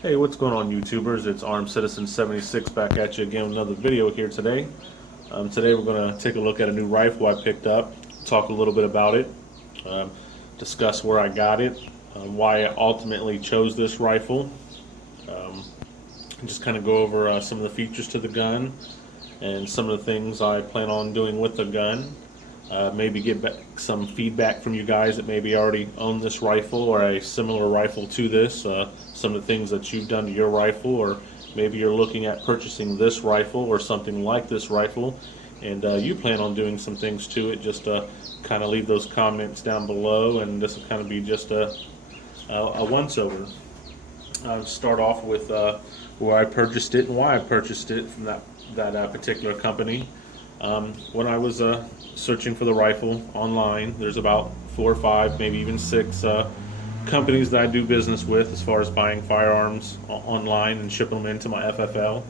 Hey, what's going on, YouTubers? It's Armed Citizen 76 back at you again with another video here today. Today we're going to take a look at a new rifle I picked up, talk a little bit about it, discuss where I got it, why I ultimately chose this rifle, and just kind of go over some of the features to the gun and some of the things I plan on doing with the gun. Maybe get back some feedback from you guys that maybe already own this rifle or a similar rifle to this, some of the things that you've done to your rifle, or maybe you're looking at purchasing this rifle or something like this rifle and you plan on doing some things to it. Just kind of leave those comments down below, and this will kind of be just a once over. I'll start off with where I purchased it and why I purchased it from that particular company. When I was searching for the rifle online, there's about 4 or 5, maybe even 6 companies that I do business with as far as buying firearms online and shipping them into my FFL.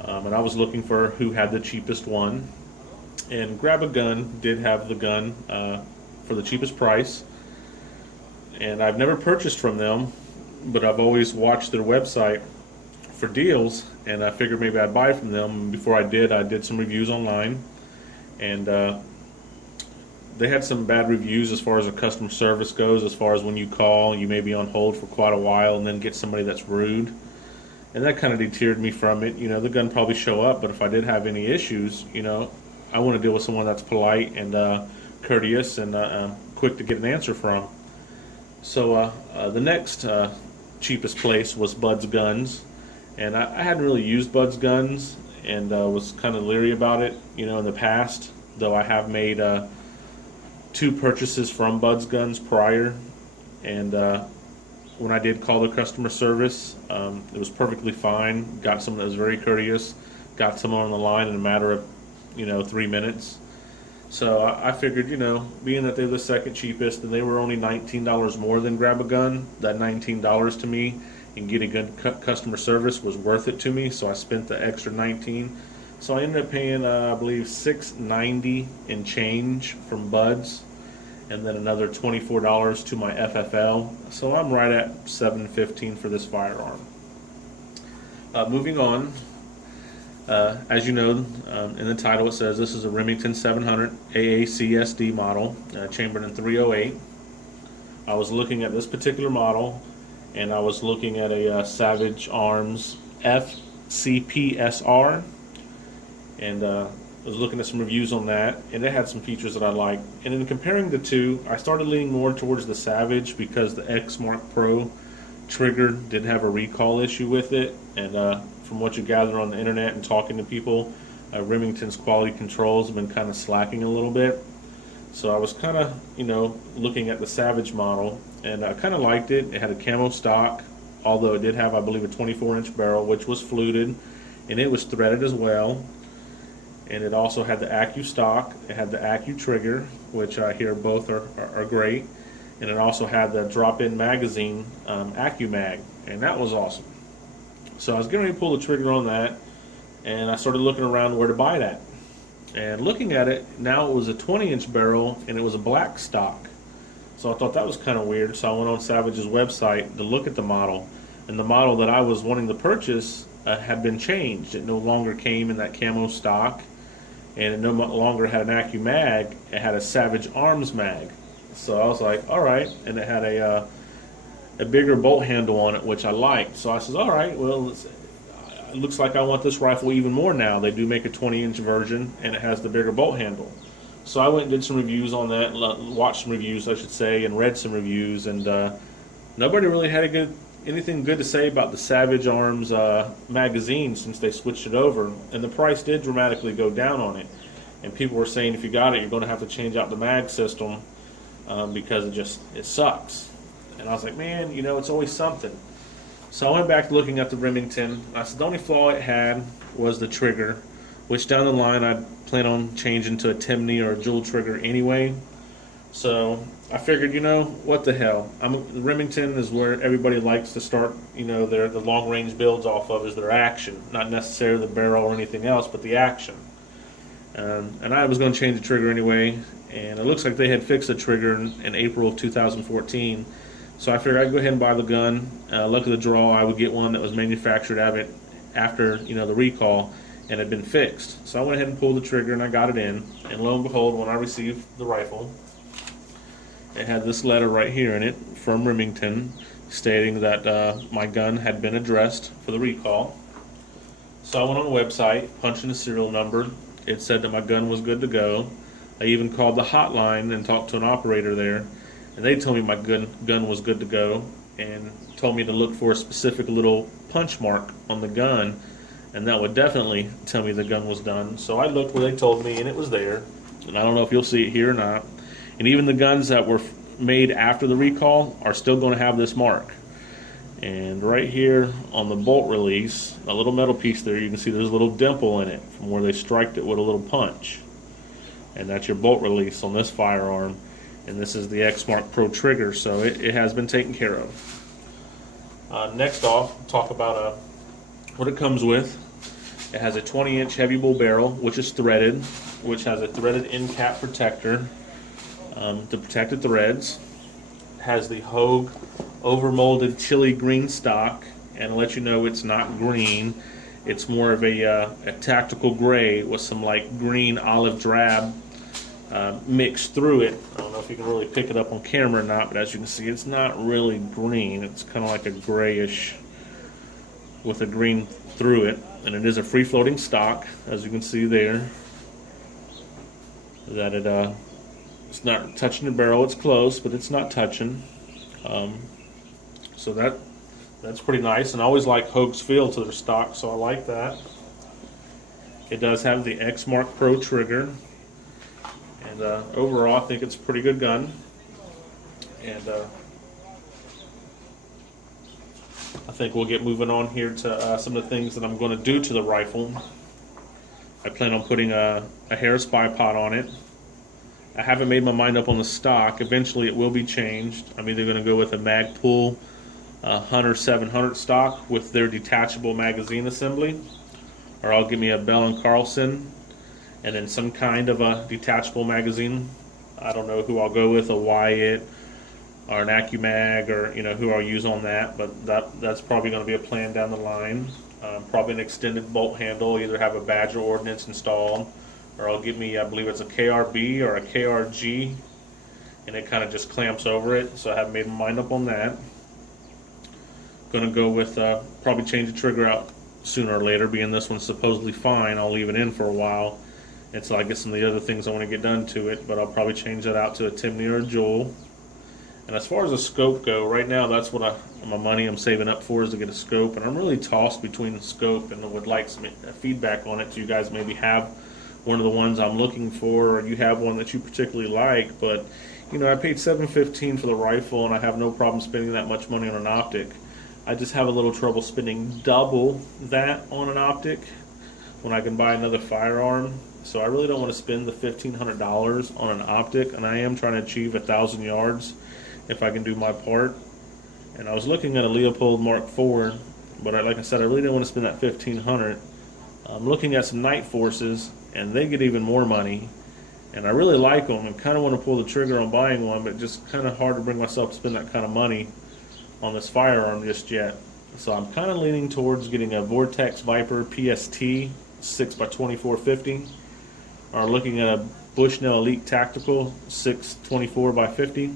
And I was looking for who had the cheapest one. And Grab a Gun did have the gun for the cheapest price. And I've never purchased from them, but I've always watched their website for deals, and I figured maybe I'd buy from them. And before I did some reviews online, and they had some bad reviews as far as the customer service goes, as far as when you call, you may be on hold for quite a while and then get somebody that's rude. And that kind of deterred me from it. You know, the gun probably show up, but if I did have any issues, you know, I want to deal with someone that's polite and courteous and quick to get an answer from. So the next cheapest place was Bud's Guns. And I hadn't really used Bud's Guns and was kind of leery about it, you know, in the past, though I have made 2 purchases from Bud's Guns prior. And when I did call the customer service, it was perfectly fine. Got someone that was very courteous, got someone on the line in a matter of, you know, 3 minutes. So I figured, you know, being that they're the second cheapest and they were only $19 more than Grab a Gun, that $19 to me and getting good customer service was worth it to me. So I spent the extra $19. So I ended up paying, I believe, $6.90 and change from Bud's, and then another $24 to my FFL. So I'm right at $7.15 for this firearm. Moving on, as you know, in the title it says this is a Remington 700 AAC-SD model, chambered in .308. I was looking at this particular model, and I was looking at a Savage Arms FCPSR, and I was looking at some reviews on that, and it had some features that I liked. And in comparing the two, I started leaning more towards the Savage because the X Mark Pro trigger did have a recall issue with it, and from what you gather on the internet and talking to people, Remington's quality controls have been kind of slacking a little bit. So I was kind of, you know, looking at the Savage model, and I kind of liked it. It had a camo stock, although it did have, I believe, a 24-inch barrel, which was fluted, and it was threaded as well. And it also had the ACU stock. It had the ACU trigger, which I hear both are great. And it also had the drop-in magazine ACU mag, and that was awesome. So I was getting ready to pull the trigger on that, and I started looking around where to buy that. And looking at it, now it was a 20-inch barrel, and it was a black stock. So I thought that was kind of weird, so I went on Savage's website to look at the model. And the model that I was wanting to purchase had been changed. It no longer came in that camo stock, and it no longer had an ACU mag. It had a Savage Arms mag. So I was like, all right, and it had a bigger bolt handle on it, which I liked. So I said, all right, well, it looks like I want this rifle even more now. They do make a 20-inch version, and it has the bigger bolt handle. So I went and did some reviews on that, watched some reviews, I should say, and read some reviews, and nobody really had anything good to say about the Savage Arms magazine since they switched it over, and the price did dramatically go down on it. And people were saying if you got it, you're going to have to change out the mag system because it sucks. And I was like, man, you know, it's always something. So I went back to looking at the Remington. I said the only flaw it had was the trigger, which down the line I'd plan on changing to a Timney or a dual trigger anyway. So I figured, you know, what the hell. The Remington is where everybody likes to start, you know, the long range builds off of is their action, not necessarily the barrel or anything else, but the action. And I was going to change the trigger anyway, and it looks like they had fixed the trigger in April of 2014. So I figured I'd go ahead and buy the gun. Luck of the draw, I would get one that was manufactured after the recall and had been fixed. So I went ahead and pulled the trigger and I got it in. And lo and behold, when I received the rifle, it had this letter right here in it from Remington stating that my gun had been addressed for the recall. So I went on the website, punched in the serial number. It said that my gun was good to go. I even called the hotline and talked to an operator there, and they told me my gun was good to go and told me to look for a specific little punch mark on the gun, and that would definitely tell me the gun was done. So I looked where they told me, and it was there. And I don't know if you'll see it here or not. And even the guns that were made after the recall are still going to have this mark. And right here on the bolt release, a little metal piece there, you can see there's a little dimple in it from where they striked it with a little punch. And that's your bolt release on this firearm. And this is the X-Mark Pro trigger, so it has been taken care of. Next off, talk about what it comes with. It has a 20-inch heavy bull barrel, which is threaded, which has a threaded end cap protector to protect the threads. It has the Hogue overmolded chili green stock, and I'll let you know it's not green. It's more of a tactical gray with some like green olive drab mixed through it. I don't know if you can really pick it up on camera or not, but as you can see, it's not really green. It's kind of like a grayish with a green through it, and it is a free-floating stock, as you can see there. That it's not touching the barrel. It's close, but it's not touching. So that's pretty nice, and I always like Hogue's feel to their stock, so I like that. It does have the X-Mark Pro trigger, and overall I think it's a pretty good gun. And I think we'll get moving on here to some of the things that I'm going to do to the rifle. I plan on putting a Harris bipod on it. I haven't made my mind up on the stock. Eventually it will be changed. I'm either going to go with a Magpul Hunter 700 stock with their detachable magazine assembly, or I'll give me a Bell & Carlson and then some kind of a detachable magazine. I don't know who I'll go with, a Wyatt or an AccuMag, or who I'll use on that, but that's probably going to be a plan down the line. Probably an extended bolt handle, either have a Badger ordnance installed, or I'll give me, I believe it's a KRB or a KRG, and it kind of just clamps over it, so I haven't made my mind up on that. Going to go with, probably change the trigger out sooner or later, being this one's supposedly fine. I'll leave it in for a while until I get some of the other things I want to get done to it, but I'll probably change that out to a Timney or a Jewel. And as far as a scope go, right now that's what my money I'm saving up for, is to get a scope, and I'm really tossed between the scope, and I would like some feedback on it. So you guys maybe have one of the ones I'm looking for, or you have one that you particularly like. But I paid $715 for the rifle, and I have no problem spending that much money on an optic. I just have a little trouble spending double that on an optic when I can buy another firearm. So I really don't want to spend the $1,500 on an optic, and I am trying to achieve 1,000 yards if I can do my part. And I was looking at a Leopold Mark IV, but like I said, I really didn't want to spend that $1,500. I'm looking at some Night Forces, and they get even more money, and I really like them and kind of want to pull the trigger on buying one, but just kind of hard to bring myself to spend that kind of money on this firearm just yet. So I'm kind of leaning towards getting a Vortex Viper PST 6x2450, or looking at a Bushnell Elite Tactical 624x50,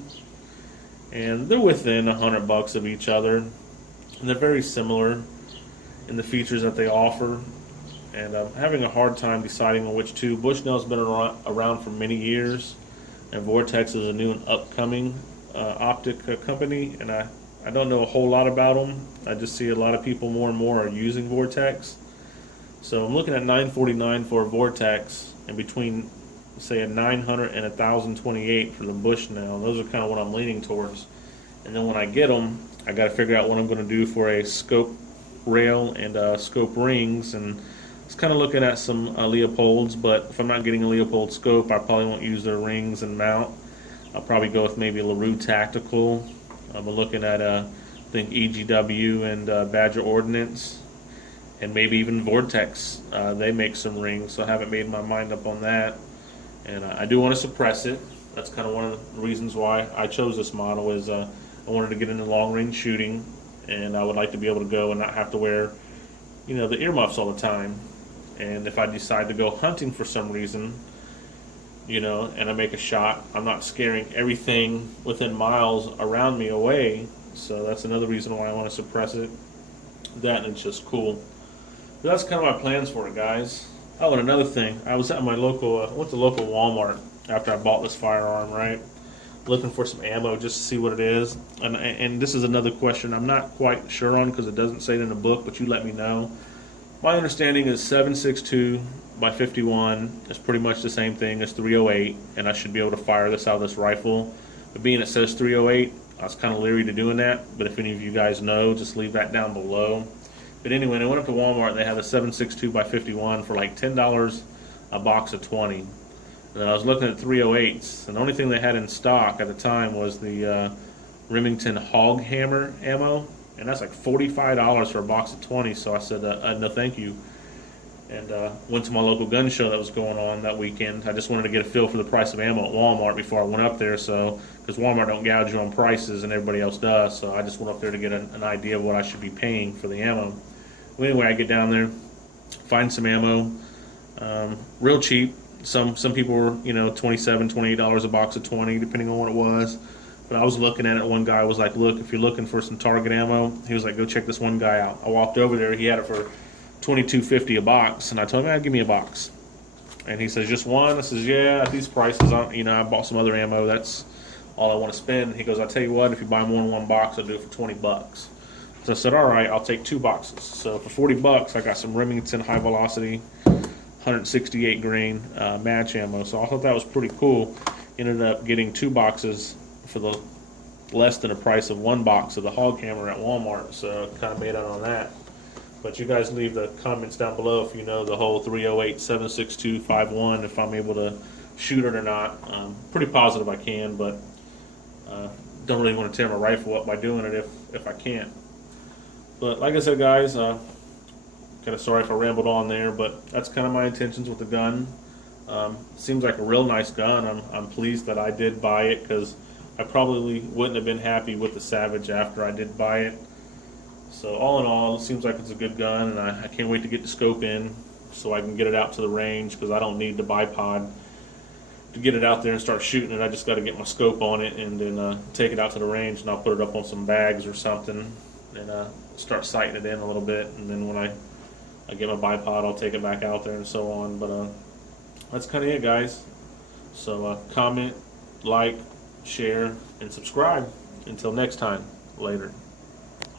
and they're within $100 of each other, and they're very similar in the features that they offer. And I'm having a hard time deciding on which two. Bushnell's been around for many years, and Vortex is a new and upcoming optic company, and I don't know a whole lot about them. I just see a lot of people more and more are using Vortex. So I'm looking at $949 for a Vortex, and between, say, a 900 and 1,028 for the Bushnell. Those are kind of what I'm leaning towards. And then when I get them, I got to figure out what I'm going to do for a scope rail and scope rings. And I was kind of looking at some Leopolds, but if I'm not getting a Leopold scope, I probably won't use their rings and mount. I'll probably go with maybe a LaRue Tactical. I'm looking at, I think, EGW and Badger Ordnance, and maybe even Vortex. They make some rings, so I haven't made my mind up on that. And I do want to suppress it. That's kind of one of the reasons why I chose this model, is I wanted to get into long range shooting, and I would like to be able to go and not have to wear, the earmuffs all the time. And if I decide to go hunting for some reason, and I make a shot, I'm not scaring everything within miles around me away. So that's another reason why I want to suppress it. That, and it's just cool. But that's kind of my plans for it, guys. Oh, and another thing, I was at my local, I went to local Walmart after I bought this firearm, right? Looking for some ammo just to see what it is. And this is another question I'm not quite sure on because it doesn't say it in the book, but you let me know. My understanding is 7.62 by 51 is pretty much the same thing as 308, and I should be able to fire this out of this rifle. But being it says 308, I was kind of leery to doing that, but if any of you guys know, just leave that down below. But anyway, I went up to Walmart and they had a 7.62 by 51 for like $10 a box of 20. And then I was looking at 308s, and the only thing they had in stock at the time was the Remington hog hammer ammo, and that's like $45 for a box of 20. So I said, no thank you. And went to my local gun show that was going on that weekend. I just wanted to get a feel for the price of ammo at Walmart before I went up there, so because Walmart don't gouge you on prices and everybody else does, so I just went up there to get an idea of what I should be paying for the ammo. Well, anyway, I get down there, find some ammo, real cheap. Some people were, $27, $28 a box of 20, depending on what it was. But I was looking at it. One guy was like, "Look, if you're looking for some target ammo," he was like, "Go check this one guy out." I walked over there. He had it for $22.50 a box, and I told him, "Give me a box." And he says, "Just one?" I says, "Yeah, at these prices, I bought some other ammo. That's all I want to spend." He goes, "I'll tell you what, if you buy more than one box, I'll do it for $20. So I said, "All right, I'll take 2 boxes." So for $40, I got some Remington high velocity 168 grain match ammo. So I thought that was pretty cool. Ended up getting 2 boxes for the less than the price of 1 box of the hog hammer at Walmart. So kind of made out on that. But you guys leave the comments down below if you know the whole 308 7.62 5.1, if I'm able to shoot it or not. Pretty positive I can, but don't really want to tear my rifle up by doing it if I can't. But like I said, guys, kind of sorry if I rambled on there, but that's kind of my intentions with the gun. Seems like a real nice gun. I'm pleased that I did buy it, because I probably wouldn't have been happy with the Savage after I did buy it. So all in all, it seems like it's a good gun, and I can't wait to get the scope in so I can get it out to the range, because I don't need the bipod to get it out there and start shooting it. I just got to get my scope on it and then take it out to the range, and I'll put it up on some bags or something and start sighting it in a little bit. And then when I get my bipod, I'll take it back out there and so on. But that's kind of it, guys. So comment, like, share, and subscribe. Until next time, later.